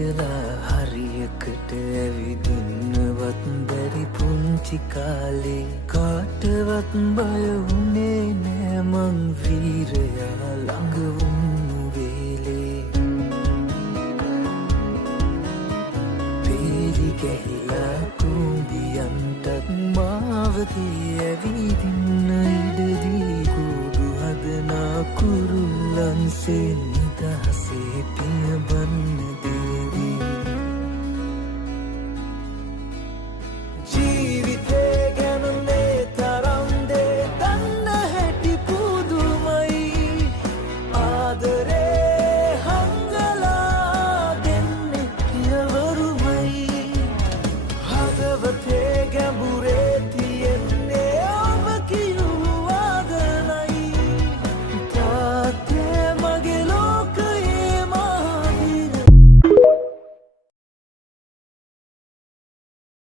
හිටලා හරියකට ඇවිදින්නවත් බැරි පුංචි කාලේ කාටවත් බය වුණේ නෑ මං වීරයා ළඟ වුණු වේලේ පේලි ගැහිලා කුඹියන්ටත් මාව දී